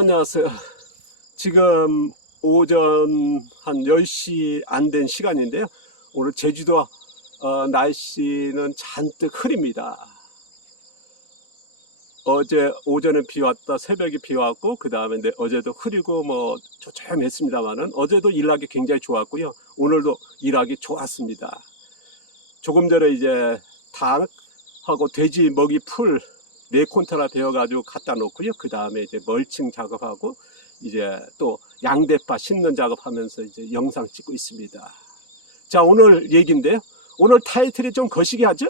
안녕하세요. 지금 오전 한 10시 안 된 시간인데요. 오늘 제주도 날씨는 잔뜩 흐립니다. 어제 오전에 비 왔다, 새벽에 비 왔고, 그 다음에 어제도 흐리고 조용했습니다만은 어제도 일하기 굉장히 좋았고요. 오늘도 일하기 좋았습니다. 조금 전에 이제 닭하고 돼지 먹이 풀 4콘테나 베어가지고 갖다 놓고요. 그 다음에 이제 멀칭 작업하고 이제 또 양대파 심는 작업하면서 이제 영상 찍고 있습니다. 자, 오늘 얘기인데요. 오늘 타이틀이 좀 거시기 하죠?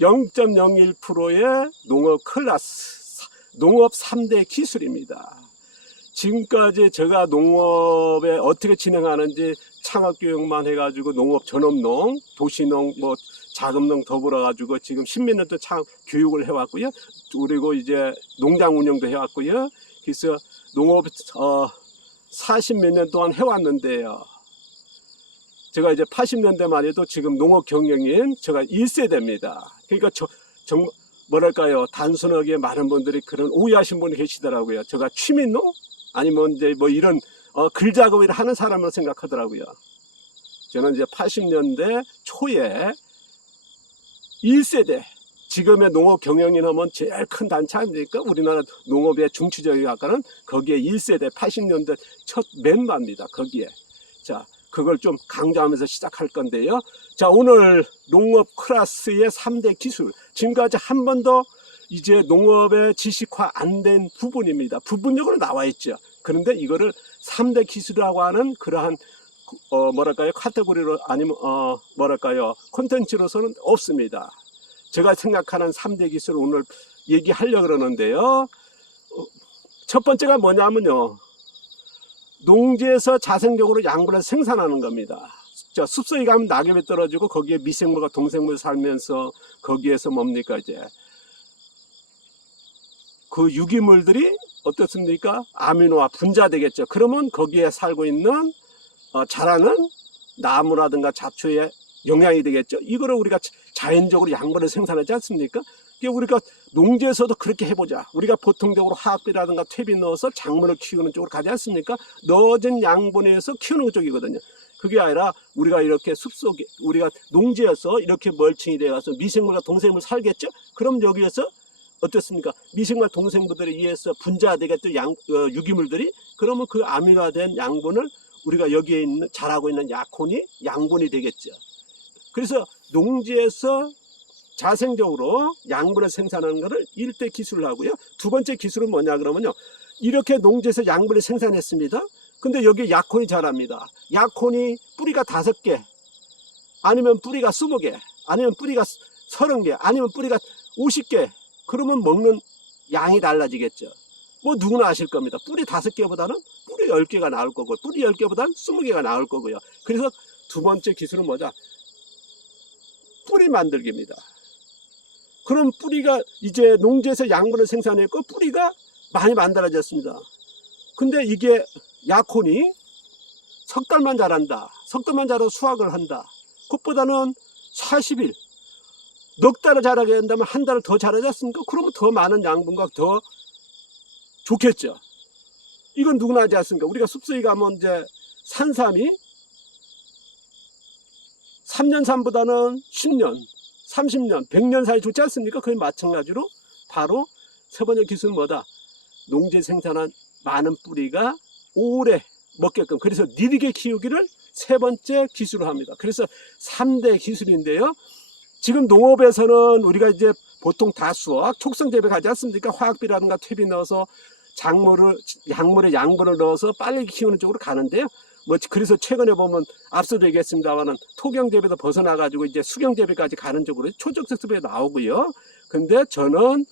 0.01%의 농업 클래스, 농업 3대 기술입니다. 지금까지 제가 농업에 어떻게 진행하는지 창업교육만 해가지고 농업 전업농, 도시농, 자금농 더불어가지고 지금 10몇 년 동안 창업 교육을 해왔고요. 그리고 이제 농장 운영도 해왔고요. 그래서 농업 40몇 년 동안 해왔는데요. 제가 이제 80년대만 해도 지금 농업 경영인 제가 1세대입니다. 그러니까 뭐랄까요, 단순하게 많은 분들이 그런 오해하신 분이 계시더라고요. 제가 취미농? 아니면 이제 이런 글 작업을 하는 사람으로 생각하더라고요. 저는 이제 80년대 초에 1세대, 지금의 농업 경영인 하면 제일 큰 단체 아닙니까? 우리나라 농업의 중추적인 아까는 거기에 1세대 80년대 첫 멤버입니다. 거기에. 자, 그걸 좀 강조하면서 시작할 건데요. 자, 오늘 농업 클래스의 3대 기술. 지금까지 한 번도 이제 농업의 지식화 안 된 부분입니다. 부분적으로 나와 있죠. 그런데 이거를 3대 기술이라고 하는 그러한 뭐랄까요, 카테고리로 아니면 뭐랄까요, 콘텐츠로서는 없습니다. 제가 생각하는 3대 기술을 오늘 얘기하려고 그러는데요. 첫 번째가 뭐냐면요, 농지에서 자생적으로 양분을 생산하는 겁니다. 자, 숲속에 가면 낙엽이 떨어지고 거기에 미생물과 동생물 살면서 거기에서 뭡니까, 이제 그 유기물들이 어떻습니까? 아미노와 분자되겠죠. 그러면 거기에 살고 있는 자라는 나무라든가 잡초에 영향이 되겠죠. 이거를 우리가 자연적으로 양분을 생산하지 않습니까? 우리가 농지에서도 그렇게 해보자. 우리가 보통적으로 화학비라든가 퇴비 넣어서 작물을 키우는 쪽으로 가지 않습니까? 넣어진 양분에서 키우는 쪽이거든요. 그게 아니라 우리가 이렇게 숲속에, 우리가 농지에서 이렇게 멀칭이 되어서 미생물과 동생물 살겠죠? 그럼 여기에서 어떻습니까? 미생물 동생물들에 의해서 분자되겠죠. 유기물들이. 그러면 그 아미노화된 양분을 우리가 여기에 있는, 자라고 있는 약혼이 양분이 되겠죠. 그래서 농지에서 자생적으로 양분을 생산하는 것을 1대 기술로 하고요. 두 번째 기술은 뭐냐 그러면요, 이렇게 농지에서 양분을 생산했습니다. 근데 여기 약혼이 자랍니다. 약혼이 뿌리가 5개, 아니면 뿌리가 20개, 아니면 뿌리가 30개, 아니면 뿌리가 50개. 그러면 먹는 양이 달라지겠죠. 누구나 아실 겁니다. 뿌리 5개보다는 뿌리 10개가 나올 거고, 뿌리 10개보다는 20개가 나올 거고요. 그래서 두 번째 기술은 뭐냐? 뿌리 만들기입니다. 그럼 뿌리가 이제 농지에서 양분을 생산했고 뿌리가 많이 만들어졌습니다. 근데 이게 약혼이 석 달만 자란다. 석 달만 자라서 수확을 한다. 그것보다는 40일, 넉 달을 자라게 한다면 한 달을 더 자라지 않습니까? 그러면 더 많은 양분과 더 좋겠죠. 이건 누구나 하지 않습니까? 우리가 숲속에 가면 이제 산삼이 3년 산보다는 10년, 30년, 100년 사이 좋지 않습니까? 그게 마찬가지로 바로 세 번째 기술은 뭐다? 농지 생산한 많은 뿌리가 오래 먹게끔, 그래서 느리게 키우기를 세 번째 기술로 합니다. 그래서 3대 기술인데요. 지금 농업에서는 우리가 이제 보통 다수학, 촉성 재배 가지 않습니까? 화학비라든가 퇴비 넣어서 약물에 양분을 넣어서 빨리 키우는 쪽으로 가는데요. 그래서 최근에 보면 앞서도 얘기했습니다만은 토경 재배도 벗어나가지고 이제 수경 재배까지 가는 쪽으로 초적색 재배 나오고요. 근데 저는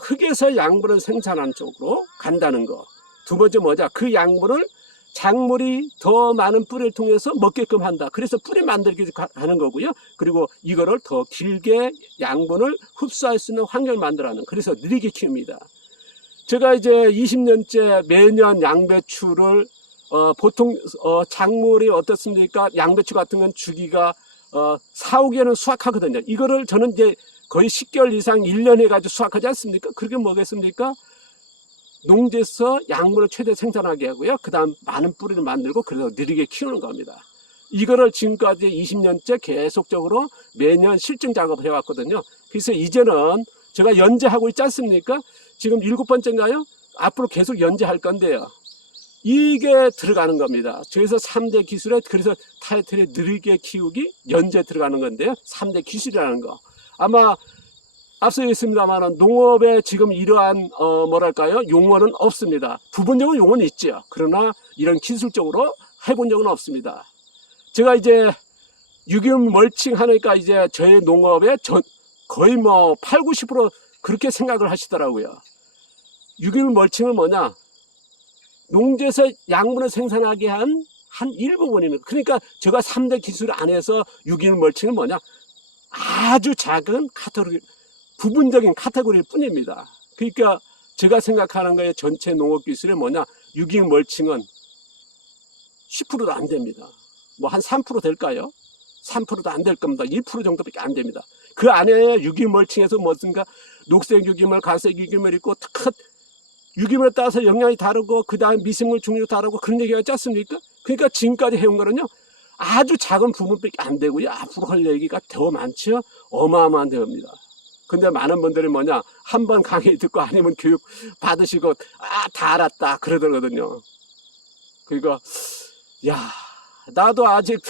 흙에서 양분을 생산하는 쪽으로 간다는 거. 두 번째 뭐냐? 그 양분을 작물이 더 많은 뿌리를 통해서 먹게끔 한다. 그래서 뿌리 만들기 하는 거고요. 그리고 이거를 더 길게 양분을 흡수할 수 있는 환경을 만들어내는, 그래서 느리게 키웁니다. 제가 이제 20년째 매년 양배추를 보통 작물이 어떻습니까? 양배추 같은 건 주기가 4, 5개월은 수확하거든요. 이거를 저는 이제 거의 10개월 이상 1년 해가지고 수확하지 않습니까? 그렇게 뭐겠습니까? 농지에서 양분을 최대 생산하게 하고요. 그 다음 많은 뿌리를 만들고 그래서 느리게 키우는 겁니다. 이거를 지금까지 20년째 계속적으로 매년 실증 작업을 해왔거든요. 그래서 이제는 제가 연재하고 있지 않습니까? 지금 7번째인가요? 앞으로 계속 연재할 건데요. 이게 들어가는 겁니다. 그래서 3대 기술에, 그래서 타이틀이 느리게 키우기, 연재 들어가는 건데요. 3대 기술이라는 거. 아마 앞서 있습니다만 농업에 지금 이러한 뭐랄까요? 용어는 없습니다. 부분적인 용어는 있죠. 그러나 이런 기술적으로 해본 적은 없습니다. 제가 이제 유기물 멀칭 하니까 이제 저희 농업에 거의 뭐 8, 90% 그렇게 생각을 하시더라고요. 유기물 멀칭은 뭐냐? 농지에서 양분을 생산하게 한 일부분입니다. 그러니까 제가 3대 기술 안에서 유기물 멀칭은 뭐냐? 아주 작은 카테고리, 부분적인 카테고리일 뿐입니다. 그러니까 제가 생각하는 거에 전체 농업 기술이 뭐냐? 유기물 멀칭은 10%도 안 됩니다. 뭐 한 3% 될까요? 3%도 안 될 겁니다. 1% 정도밖에 안 됩니다. 그 안에 유기물 멀칭에서 무엇인가 녹색 유기물, 갈색 유기물 있고 특한 유기물에 따라서 영양이 다르고 그 다음 미생물 종류도 다르고 그런 얘기가 있지 않습니까? 그러니까 지금까지 해온 거는요 아주 작은 부분밖에 안 되고요. 앞으로 할 얘기가 더 많죠. 어마어마한 대업니다. 근데 많은 분들이 뭐냐 한 번 강의 듣고 아니면 교육 받으시고 다 알았다 그러더거든요. 그러니까 야 나도 아직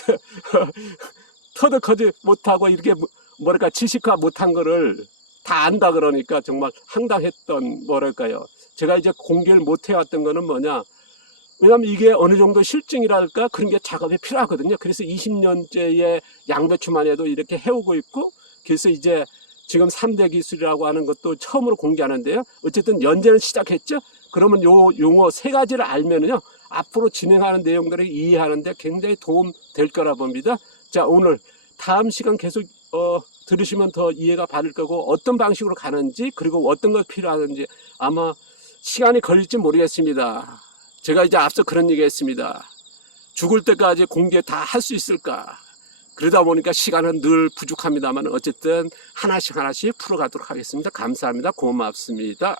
터득하지 못하고 이렇게 뭐랄까 지식화 못한 거를 다 안다 그러니까 정말 황당했던 뭐랄까요. 제가 이제 공개를 못 해왔던 거는 뭐냐. 왜냐하면 이게 어느 정도 실증이랄까 그런 게 작업이 필요하거든요. 그래서 20년째의 양배추만 해도 이렇게 해오고 있고 그래서 이제 지금 3대 기술이라고 하는 것도 처음으로 공개하는데요. 어쨌든 연재는 시작했죠. 그러면 요 용어 3가지를 알면은요. 앞으로 진행하는 내용들을 이해하는데 굉장히 도움 될 거라 봅니다. 자, 오늘 다음 시간 계속 들으시면 더 이해가 바를 거고 어떤 방식으로 가는지 그리고 어떤 것 필요하는지 아마 시간이 걸릴지 모르겠습니다. 제가 이제 앞서 그런 얘기 했습니다. 죽을 때까지 공개 다 할 수 있을까? 그러다 보니까 시간은 늘 부족합니다만 어쨌든 하나씩 풀어가도록 하겠습니다. 감사합니다. 고맙습니다.